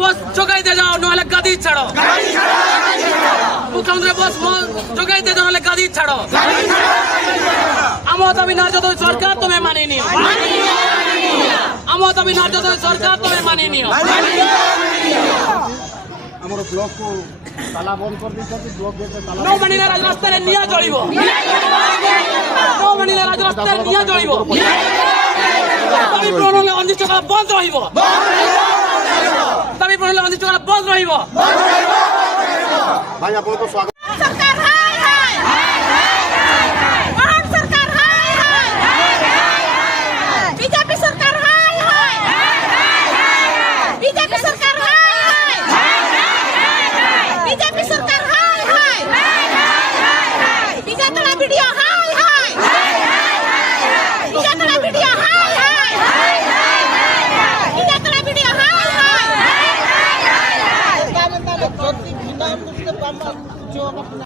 বস জোগাইতে যাও নহলে গাদি ছাড়ো, মুখ্যমন্ত্রী বস জোগাইতে যাও নহলে গাদি ছাড়ো। আমার দাবি না যত সরকার তুমি মানিয়ে নিও, আমার দাবি না যত সরকার তুমি মানিয়ে নিও। ଆମର ବ୍ଲକକୁ ତାଲା ବନ୍ଦ କରିଦେଇଛନ୍ତି। ବ୍ଲକ ଗେଟ୍ ତାଲା ନ ମାନିଲେ ରାଜରାସ୍ତାରେ ନିଆଁ ଜଳିବ, ନ ମାନିଲେ ରାଜରାସ୍ତାରେ ନିଆଁ ଜଳିବ। ଦାବି ପୂରଣ ହେଲେ ଅନିଶ୍ଚିତକାଳ ବନ୍ଦ ରହିବ, ଦାବି ପୂରଣ ହେଲେ ଅନିଶ୍ଚିତକାଳ ବନ୍ଦ ରହିବ। ଭାଇ ଆପଣଙ୍କ ସ୍ୱାଗତ। सरकार हाय हाय मोहन सरकार हाय हाय बीजेपी सरकार हाय हाय बीजेपी सरकार हाय हाय बीजेपी सरकार हाय हाय बीजेपी का वीडियो हाय हाय बीजेपी का वीडियो हाय हाय बीजेपी का वीडियो हाय हाय